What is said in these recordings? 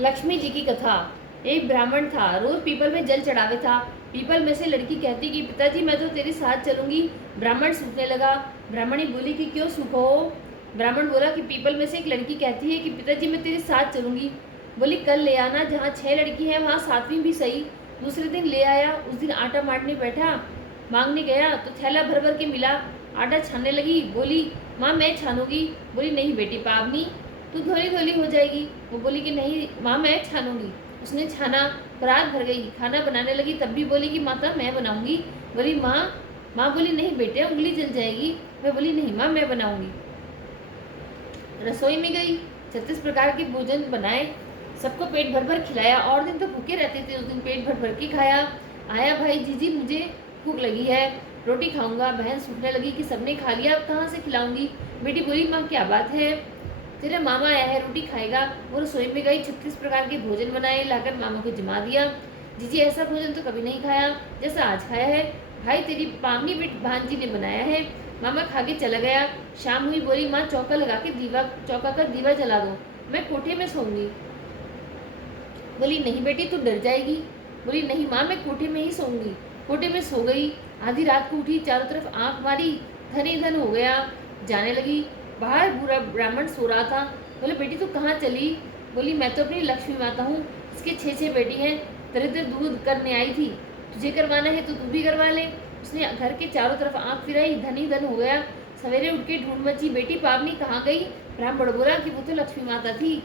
लक्ष्मी जी की कथा। एक ब्राह्मण था, रोज पीपल में जल चढ़ावे था। पीपल में से लड़की कहती कि पिताजी मैं तो तेरे साथ चलूंगी। ब्राह्मण सूखने लगा। ब्राह्मणी बोली कि क्यों सूखो हो। ब्राह्मण बोला कि पीपल में से एक लड़की कहती है कि पिताजी मैं तेरे साथ चलूंगी। बोली कल ले आना, जहाँ 6 लड़की है वहाँ 7वीं भी सही। दूसरे दिन ले आया। उस दिन आटा मांगने गया तो थैला भर भर के मिला। आटा छानने लगी। बोली माँ मैं छानूंगी। बोली नहीं बेटी पावनी, तू धोली धोली हो जाएगी। वो बोली कि नहीं माँ मैं छानूंगी। उसने छाना, परात भर गई। खाना बनाने लगी तब भी बोली कि माता मैं बनाऊंगी। बोली माँ, माँ बोली नहीं बेटे उंगली जल जाएगी। मैं बोली नहीं माँ मैं बनाऊंगी। रसोई में गई, 36 प्रकार के भोजन बनाए, सबको पेट भर भर खिलाया। और दिन तो भूखे रहते थे, उस दिन पेट भर भर के खाया। आया भाई, जीजी मुझे भूख लगी है, रोटी खाऊंगा। बहन सूखने लगी कि सबने खा लिया, अब कहाँ से खिलाऊंगी। बेटी बोली माँ क्या बात है, तेरा मामा आया है रोटी खाएगा। वो रसोई में गई, 36 प्रकार के भोजन बनाए, लाकर मामा को जमा दिया। जीजी ऐसा भोजन तो कभी नहीं खाया जैसा आज खाया है। भाई तेरी पावनी बेट भांजी ने बनाया है। मामा खा के चला गया। शाम हुई, बोली माँ चौका कर दीवा जला दो, मैं कोठे में सोऊंगी। बोली नहीं बेटी तू डर जाएगी। बोली नहीं माँ मैं कोठे में ही सोऊंगी। कोठे में सो गई। आधी रात को उठी, चारों तरफ आंख मारी, धन ही धन हो गया। जाने लगी। बाहर बुरा ब्राह्मण सो रहा था। बोले बेटी तू कहाँ चली। बोली मैं तो अपनी लक्ष्मी माता हूँ, इसके 6 बेटी हैं, दरिद्र दूध करने आई थी, तुझे करवाना है तो तू भी करवा ले। उसने घर के चारों तरफ आंख फिराई, धन ही धन हो गया। सवेरे उठ के ढूंढ मची, बेटी पावनी कहाँ गई। ब्राह्मण बोला कि वो तो लक्ष्मी माता थी,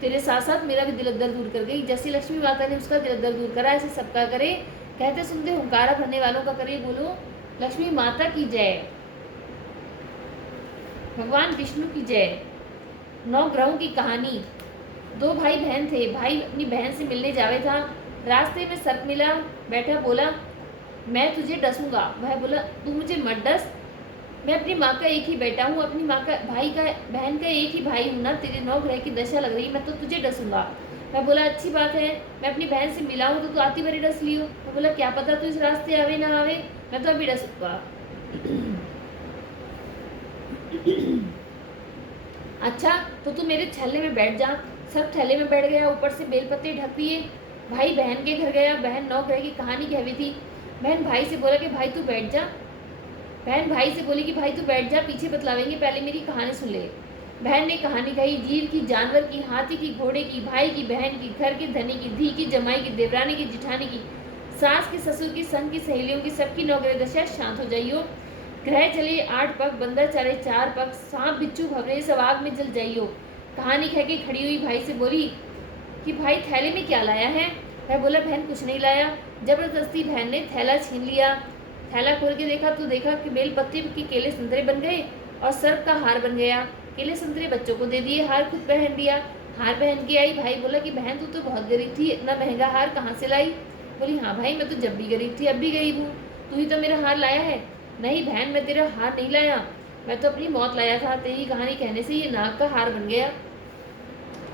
तेरे साथ साथ मेरा भी दिल दर्द दूर कर गई। जैसे लक्ष्मी माता ने उसका दिल दर्द दूर करा, ऐसे सबका करे। कहते सुनते हुंकारा भरने वालों का करे। बोलो लक्ष्मी माता की जय, भगवान विष्णु की जय। 9 ग्रहों की कहानी। 2 भाई बहन थे। भाई अपनी बहन से मिलने जावे था। रास्ते में सर्प मिला, बैठा बोला मैं तुझे डसूंगा। वह बोला तू मुझे मत डस, मैं अपनी माँ का एक ही बेटा हूँ, अपनी माँ का भाई का बहन का एक ही भाई हूँ ना। तेरे 9 ग्रह की दशा लग रही, मैं तो तुझे डसूंगा। मैं बोला अच्छी बात है, मैं अपनी बहन से मिला हूँ तो तू आती बारी डस लियो। मैं बोला क्या पता तू इस रास्ते आवे ना आवे, मैं तो अभी डसूंगा। अच्छा तो तू मेरे थैले में बैठ जा। सब थैले में बैठ गया, ऊपर से बेलपत्ते ढक दिए। भाई बहन के घर गया। बहन 9 ग्रह की कहानी कहवी थी। बहन भाई से बोला कि भाई तू बैठ जा। बहन भाई से बोली कि भाई तू बैठ जा, पीछे बतलावेंगे, पहले मेरी कहानी सुन ले। बहन ने कहानी कही, जीव की, जानवर की, हाथी की, घोड़े की, भाई की, बहन की, घर की, धनी की, धी की, जमाई की, देवरानी की, जिठानी की, सास की, ससुर की, संग की, सहेलियों की, सबकी 9 ग्रह दशा। शांत हो जाइयो। ग्रह चले 8 पग, बंदर चले 4 पग, सांप बिच्छू भवरे सब आग में जल जाइयो। कहानी कह के खड़ी हुई भाई से बोली कि भाई थैले में क्या लाया है। वह बोला बहन कुछ नहीं लाया। जबरदस्ती बहन ने थैला छीन लिया। थैला खोल के देखा तो देखा कि बेल पत्ते के केले संतरे बन गए और सर्प का हार बन गया। केले संतरे बच्चों को दे दिए, हार खुद पहन लिया। हार पहन के आई। भाई बोला कि बहन तू तो बहुत गरीब थी, इतना महंगा हार कहाँ से लाई। बोली हाँ भाई मैं तो जब भी गरीब थी अब भी गरीब हूँ, तू ही तो मेरा हार लाया है। नहीं बहन मैं तेरा हार नहीं लाया, मैं तो अपनी मौत लाया था। तेरी कहानी कहने से ये नाग का हार बन गया,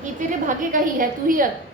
ये तेरे भाग्य का ही है, तू ही रख।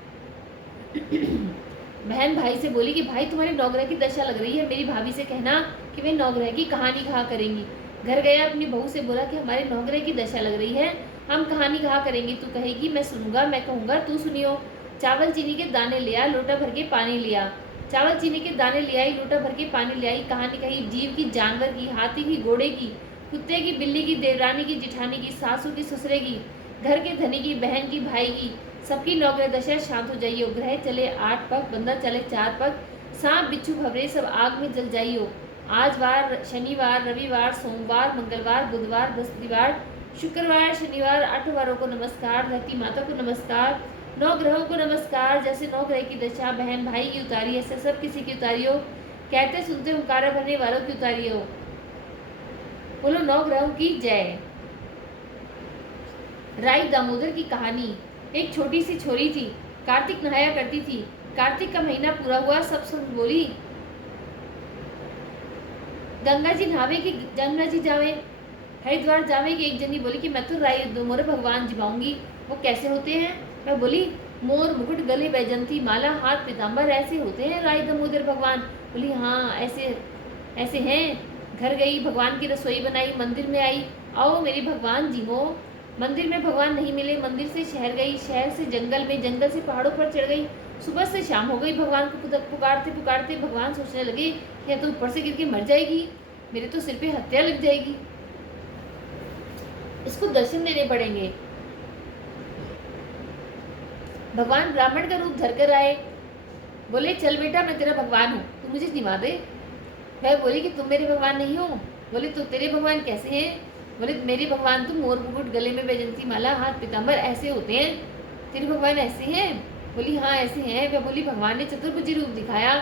बहन भाई से बोली कि भाई तुम्हारे 9 ग्रह की दशा लग रही है, मेरी भाभी से कहना कि वे 9 ग्रह की कहानी कहा करेंगी। घर गया, अपनी बहू से बोला कि हमारे 9 ग्रह की दशा लग रही है, हम कहानी कहा करेंगी। तू कहेगी मैं सुनूंगा, मैं कहूँगा तू सुनियो। चावल चीनी के दाने ले आ, लोटा भर के पानी लिया। चावल चीनी के दाने ले आई, लोटा भर के पानी ले आई। कहानी कही, जीव की, जानवर की, हाथी की, घोड़े की, कुत्ते की, बिल्ली की, देवरानी की, जिठानी की, सासू की, ससुरे की, घर के धनी की, बहन की, भाई की, सबकी 9 ग्रह दशा। शांत हो जाइयो। ग्रह चले 8 पग, बंदर चले 4 पग, सांप बिच्छू भवरे सब आग में जल जाइयो। आज वार, शनिवार, रविवार, सोमवार, मंगलवार, बुधवार, बृहस्पतिवार, शुक्रवार, शनिवार, 8 वारों को नमस्कार, धरती माता को नमस्कार, 9 ग्रहों को नमस्कार। जैसे 9 ग्रह की दशा बहन भाई की उतारी, ऐसे सब किसी की उतारियो। कहते सुनते हुंकारा भरने वालों की उतारियो। बोलो 9 ग्रहों की जय। राई दामोदर की कहानी। एक छोटी सी छोरी थी, कार्तिक नहाया करती थी। कार्तिक का महीना पूरा हुआ, सब सुन बोली गंगा जी नहावे कि गंगा जी जावे, हरिद्वार जावे कि एक जनी बोली कि मैं तो राई दामोदर भगवान जिमाऊंगी। वो कैसे होते हैं। मैं बोली मोर मुकुट, गले बैजंती माला, हाथ पीताम्बर, ऐसे होते हैं राई दामोदर भगवान। बोली हाँ ऐसे हैं। घर गई, भगवान की रसोई बनाई, मंदिर में आई, आओ मेरे भगवान जी हो। मंदिर में भगवान नहीं मिले, मंदिर से शहर गई, शहर से जंगल में, जंगल से पहाड़ों पर चढ़ गई। सुबह से शाम हो गई, भगवान को पुकारते पुकारते भगवान सोचने लगे, या तो ऊपर से गिर के मर जाएगी, मेरे तो सिर पे हत्या लग जाएगी, इसको दर्शन देने पड़ेंगे। भगवान ब्राह्मण का रूप धर कर आए, बोले चल बेटा मैं तेरा भगवान हूँ, तू मुझे निभा दे। वह बोली कि तुम मेरे भगवान नहीं हो। बोले तो तेरे भगवान कैसे हैं? बोले मेरे भगवान तो मोर मुकुट, गले में वैजंती माला, हाथ पीताम्बर ऐसे होते हैं, तेरे भगवान ऐसे हैं? बोली हाँ ऐसे हैं। वह बोली भगवान ने चतुर्भुजी रूप दिखाया।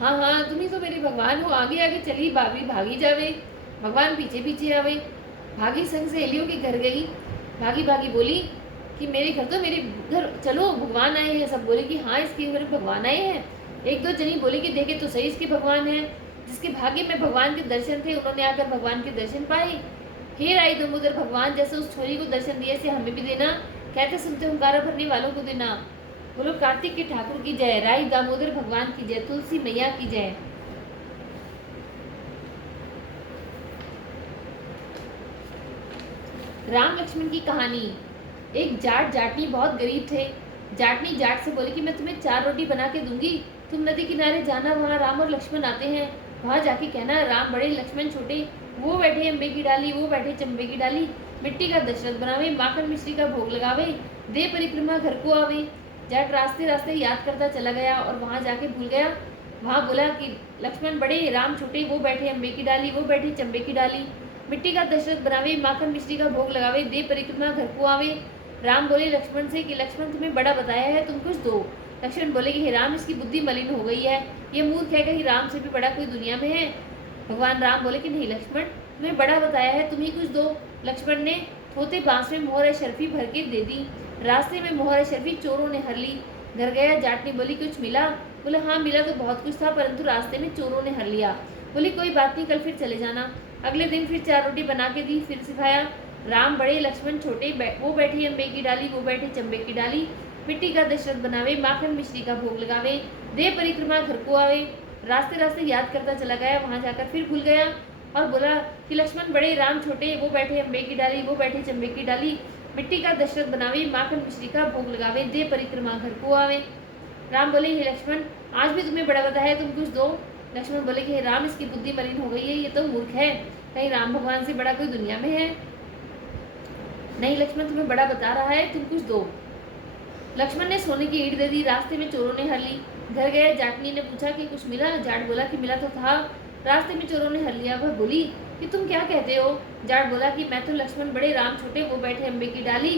हाँ हाँ तुम ही तो मेरे भगवान हो, आगे आगे चली भाभी भागी जावे। भगवान पीछे पीछे आवे, भागी संग सहेलियों के घर गई, भागी भागी बोली कि मेरे घर तो मेरे घर चलो भगवान आए हैं। सब बोले कि हाँ इसके घर भगवान आए हैं। एक दो जनी बोली कि देखे तो सही इसके भगवान हैं। जिसके भाग्य में भगवान के दर्शन थे उन्होंने आकर भगवान के दर्शन पाए। हे राई दामोदर भगवान, जैसे उस छोरी को दर्शन दिए से हमें भी देना, कहते सुनते हुंकारा भरने वालों को देना। बोलो कार्तिक के ठाकुर की जय, राई दामोदर भगवान की जय, तुलसी मैया की जय। राम लक्ष्मण की कहानी। एक जाट जाटनी बहुत गरीब थे। जाटनी जाट से बोले कि मैं तुम्हें 4 रोटी बना के दूंगी, तुम नदी किनारे जाना, वहाँ राम और लक्ष्मण आते हैं, वहाँ जाके कहना राम बड़े लक्ष्मण छोटे, वो बैठे अम्बे की डाली, वो बैठे चंबे की डाली, मिट्टी का दशरथ बनावे, माखन मिश्री का भोग लगावे, दे परिक्रमा घर को आवे। जाट रास्ते रास्ते याद करता चला गया और वहाँ जाके भूल गया। वहाँ बोला कि लक्ष्मण बड़े राम छोटे, वो बैठे अम्बे की डाली, वो बैठे चंबे की डाली, मिट्टी का दशरथ बनावे, माखन मिश्री का भोग लगावे, दे परिक्रमा घर को आवे। राम बोले लक्ष्मण से कि लक्ष्मण तुम्हें बड़ा बताया है, तुम कुछ दो। लक्ष्मण बोले कि हे राम इसकी बुद्धि मलिन हो गई है, ये मूर्ख है, कहीं राम से भी बड़ा कोई दुनिया में है। भगवान राम बोले कि नहीं लक्ष्मण तुम्हें बड़ा बताया है, तुम ही कुछ दो। लक्ष्मण ने थोते बांस में मोहर शर्फी भर के दे दी। रास्ते में मोहर शर्फी चोरों ने हर ली। घर गया, जाटनी बोली कुछ मिला? बोले हाँ मिला तो बहुत कुछ था, परंतु रास्ते में चोरों ने हर लिया। बोली कोई बात नहीं, कल फिर चले जाना। अगले दिन फिर 4 रोटी बना के दी, फिर सिखाया राम बड़े लक्ष्मण छोटे, वो बैठे अम्बे की डाली, वो बैठे चंबे की डाली, मिट्टी का दशरथ बनावे, माखन मिश्री का भोग लगावे, दे परिक्रमा घर को आवे। रास्ते रास्ते याद करता चला गया, वहां जाकर फिर भूल गया और बोला कि लक्ष्मण बड़े राम छोटे, वो बैठे अम्बे की डाली, वो बैठे चंबे की डाली, मिट्टी का दशरथ बनावे, माखन मिश्री का भोग लगावे, दे परिक्रमा घर को आवे। राम बोले हे लक्ष्मण आज भी तुम्हें बड़ा बताया, तुम कुछ दो। लक्ष्मण बोले कि हे राम इसकी बुद्धि मलिन हो गई है, ये तो मूर्ख है, कहीं राम भगवान से बड़ा कोई दुनिया में है? नहीं लक्ष्मण तुम्हें बड़ा बता रहा है, तुम कुछ दो। लक्ष्मण ने सोने की ईंट दे दी। रास्ते में चोरों ने हर ली। घर गए, जाटनी ने पूछा कि कुछ मिला? जाट बोला कि मिला तो था, रास्ते में चोरों ने हर लिया। वह बोली कि तुम क्या कहते हो? जाट बोला कि मैं तो लक्ष्मण बड़े राम छोटे, वो बैठे अम्बे की डाली,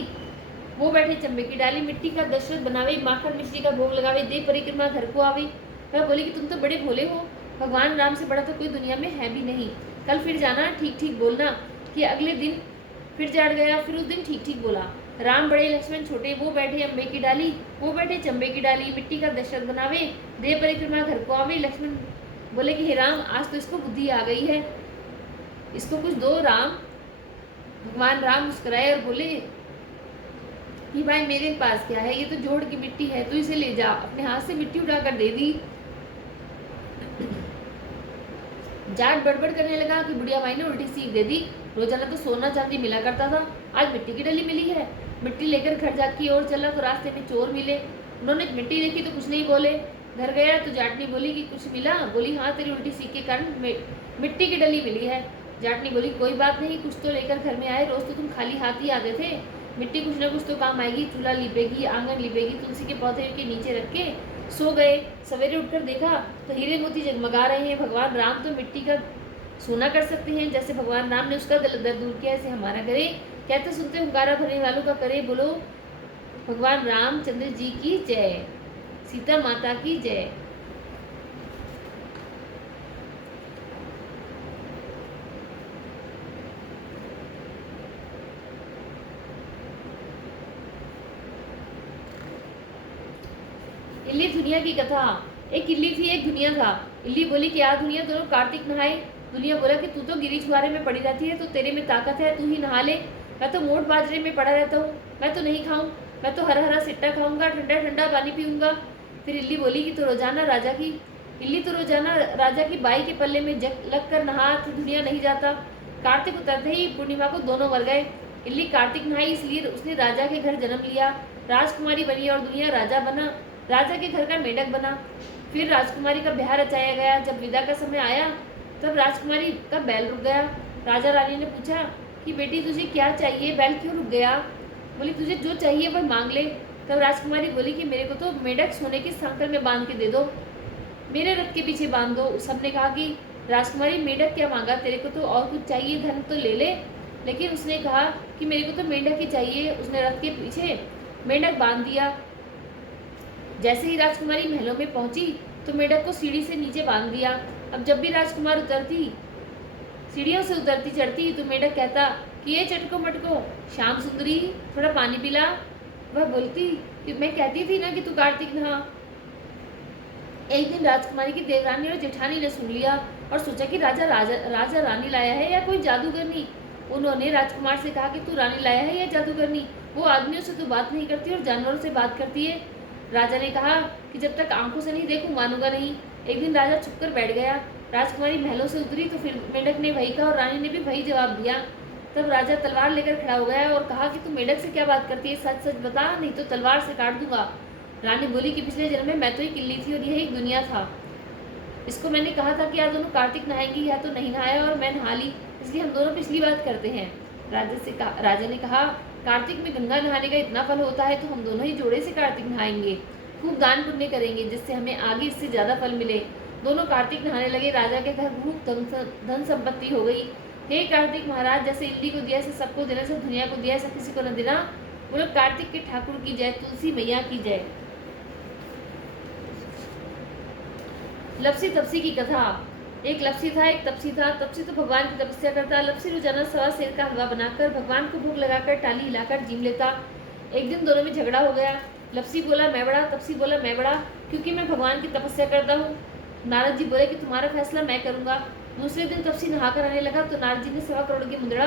वो बैठे चंबे की डाली, मिट्टी का दशरथ बनावे, माखन मिश्री का भोग लगावे, दे परिक्रमा घर को आवे। वह बोली कि तुम तो बड़े भोले हो, भगवान राम से बड़ा तो कोई दुनिया में है भी नहीं, कल फिर जाना, ठीक ठीक बोलना। कि अगले दिन फिर जाट गया, फिर उस दिन ठीक ठीक बोला। राम बड़े लक्ष्मण छोटे, वो बैठे अम्बे की डाली, वो बैठे चंबे की डाली, मिट्टी का दशरथ बनावे, दे परिक्रमा घर को आवे। लक्ष्मण बोले कि हे राम आज तो इसको बुद्धि आ गई है, इसको कुछ दो राम। भगवान राम मुस्कुराए और बोले कि भाई मेरे पास क्या है, ये तो जोड़ की मिट्टी है, तू इसे ले जा। अपने हाथ से मिट्टी उठाकर दे दी। जाट बड़बड़ करने लगा कि बुढ़िया माई ने उल्टी सीख दे दी, रोजाना तो सोना चांदी मिला करता था, आज मिट्टी की डली मिली है। मिट्टी लेकर घर जा की ओर चला तो रास्ते में चोर मिले। उन्होंने मिट्टी देखी तो कुछ नहीं बोले। घर गया तो जाटनी बोली कि कुछ मिला? बोली हाँ तेरी उल्टी सीख के कारण मिट्टी की डली मिली है। जाटनी बोली कोई बात नहीं, कुछ तो लेकर घर में आए, रोज तो तुम खाली हाथ ही आते थे, मिट्टी कुछ ना कुछ तो काम आएगी, चूल्हा लिपेगी, आंगन लिपेगी। तुलसी के पौधे के नीचे रख के सो गए। सवेरे उठकर देखा तो हीरे मोती जगमगा रहे हैं। भगवान राम तो मिट्टी का सोना कर सकते हैं, जैसे भगवान राम ने उसका दर्द दूर किया, ऐसे हमारा करे। कहते सुनते हुंकारा भरने वालों का करे। बोलो भगवान रामचंद्र जी की जय, सीता माता की जय। इल्ली दुनिया की कथा। एक इल्ली थी, एक दुनिया था। इल्ली बोली क्या दुनिया, दोनों कार्तिक नहाए। दुनिया बोला कि तू तो गिरी छुआरे में पड़ी रहती है, तो तेरे में ताकत है, तू ही नहा ले। मैं तो मोट बाजरे में पड़ा रहता हूँ, मैं तो नहीं खाऊं, मैं तो हरा हरा सिट्टा खाऊंगा, ठंडा ठंडा पानी पीऊंगा। फिर इल्ली बोली कि तो रोजाना राजा की बाई के पल्ले में लग कर नहा तो दुनिया नहीं जाता। कार्तिक उतरते ही पूर्णिमा को दोनों मर गए। इल्ली कार्तिक नहाई इसलिए उसने राजा के घर जन्म लिया, राजकुमारी बनी और दुनिया राजा बना, राजा के घर का मेंढक बना। फिर राजकुमारी का ब्याह रचाया गया। जब विदा का समय आया तब राजकुमारी का बैल रुक गया। राजा रानी ने पूछा कि बेटी तुझे क्या चाहिए, बैल क्यों रुक गया? बोली तुझे जो चाहिए वह मांग ले। तब राजकुमारी बोली कि मेरे को तो मेंढक सोने की सांकल में बांध के दे दो, मेरे रथ के पीछे बांध दो। सबने कहा कि राजकुमारी मेंढक क्या मांगा, तेरे को तो और कुछ चाहिए, धन तो ले ले। लेकिन उसने कहा कि मेरे को तो मेंढक ही चाहिए। उसने रथ के पीछे मेंढक बांध दिया। जैसे ही राजकुमारी महलों में पहुंची तो मेंढक को सीढ़ी से नीचे बांध दिया। अब जब भी राजकुमार उतरती, सीढ़ियों से उतरती चढ़ती तो मेंढक कहता कि ये चटको मटको श्याम सुंदरी थोड़ा पानी पिला। वह बोलती कि मैं कहती थी ना कि तू कार्तिक नहा। एक दिन राजकुमारी की देवरानी और जेठानी ने सुन लिया और सोचा कि राजा रानी लाया है या कोई जादूगरनी। उन्होंने राजकुमार से कहा कि तू रानी लाया है या जादूगरनी? वो आदमियों से तो बात नहीं करती और जानवरों से बात करती है। राजा ने कहा कि जब तक आंखों से नहीं देखूं मानूंगा नहीं। एक दिन राजा छुपकर बैठ गया। राजकुमारी महलों से उतरी तो फिर मेंढक ने वही कहा और रानी ने भी वही जवाब दिया। तब राजा तलवार लेकर खड़ा हो गया और कहा कि तू मेंढक से क्या बात करती है, सच सच बता, नहीं तो तलवार से काट दूंगा। रानी बोली कि पिछले जन्म में मैं तो ही किल्ली थी और यही दुनिया था। इसको मैंने कहा था कि यार दोनों कार्तिक नहाएंगी, या तो नहीं नहाया और मैं नहा ली, इसलिए हम दोनों पिछली बात करते हैं। राजा ने कहा कार्तिक में गंगा नहाने का इतना फल होता है तो हम दोनों ही जोड़े से कार्तिक नहाएंगे, खूब दान पुण्य करेंगे जिससे हमें आगे इससे ज्यादा फल मिले। दोनों कार्तिक नहाने लगे। राजा के घर खूब धन संपत्ति हो गई। हे कार्तिक महाराज, जैसे इल्ली को दिया ऐसे सबको देना, सब दुनिया को दिया ऐसा किसी को न देना। बोलो कार्तिक के ठाकुर की जय, तुलसी मैया की जय। लपसी तपसी की कथा। एक लपसी था, एक तपसी था। तपसी तो भगवान की तपस्या करता। लपसी रोजाना सवा सेर का हलवा बनाकर भगवान को भोग लगाकर टाली हिलाकर जीम लेता। एक दिन दोनों में झगड़ा हो गया। लपसी बोला मैं बड़ा, तपसी बोला मैं बड़ा, क्योंकि मैं भगवान की तपस्या करता हूँ। नारद जी बोले कि तुम्हारा फैसला मैं करूंगा। दूसरे दिन तपसी नहाकर आने लगा तो नारद जी ने 1.25 करोड़ की मुंदड़ा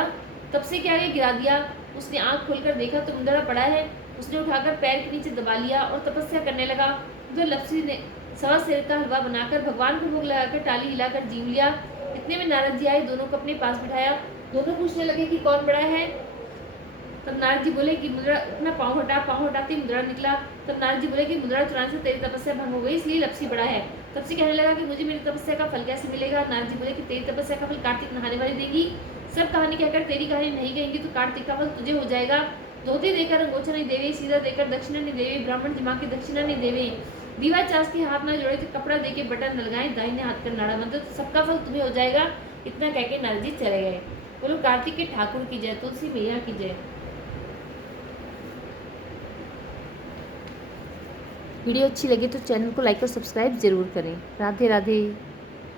तपसी के आगे गिरा दिया। उसने आंख खोलकर देखा तो मुंदड़ा पड़ा है। उसने उठाकर पैर के नीचे दबा लिया और तपस्या करने लगा। उधर लपसी ने सवा सेर का हलवा बनाकर भगवान को भोग लगाकर टाली हिलाकर जीव लिया। इतने में नारद जी आए, दोनों को अपने पास बिठाया। दोनों पूछने लगे कि कौन बड़ा है। तब नारद जी बोले कि मुद्रा, अपना पाँव हटा। पाँव हटाते मुद्रा निकला। तब नारद जी बोले कि मुद्रा चुराने से तेरी तपस्या भंग हो गई, इसलिए लपसी बड़ा है। तपसी कहने लगा कि मुझे मेरी तपस्या का फल कैसे मिलेगा। नारद जी बोले कि तेरी तपस्या का फल कार्तिक नहाने वाली देगी। सब कहानी कहकर तेरी कहानी नहीं कहेंगी तो कार्तिक का फल तुझे हो जाएगा। धोती देकर अंगोछा नहीं देवे, सीधा देकर दक्षिणा नहीं देवे, ब्राह्मण जमा के दक्षिणा नहीं देवे, दीवा चास के हाथ ना जोड़े तो कपड़ा देके बटन लगाए, दाहिने हाथ कर नाड़ा मंत्र, तो सबका फल तुम्हें हो जाएगा। इतना कह के नारद जी चले गए। बोलो कार्तिक के ठाकुर की जय, तुलसी मैया की जय। वीडियो अच्छी लगे तो चैनल को लाइक और सब्सक्राइब जरूर करें। राधे राधे।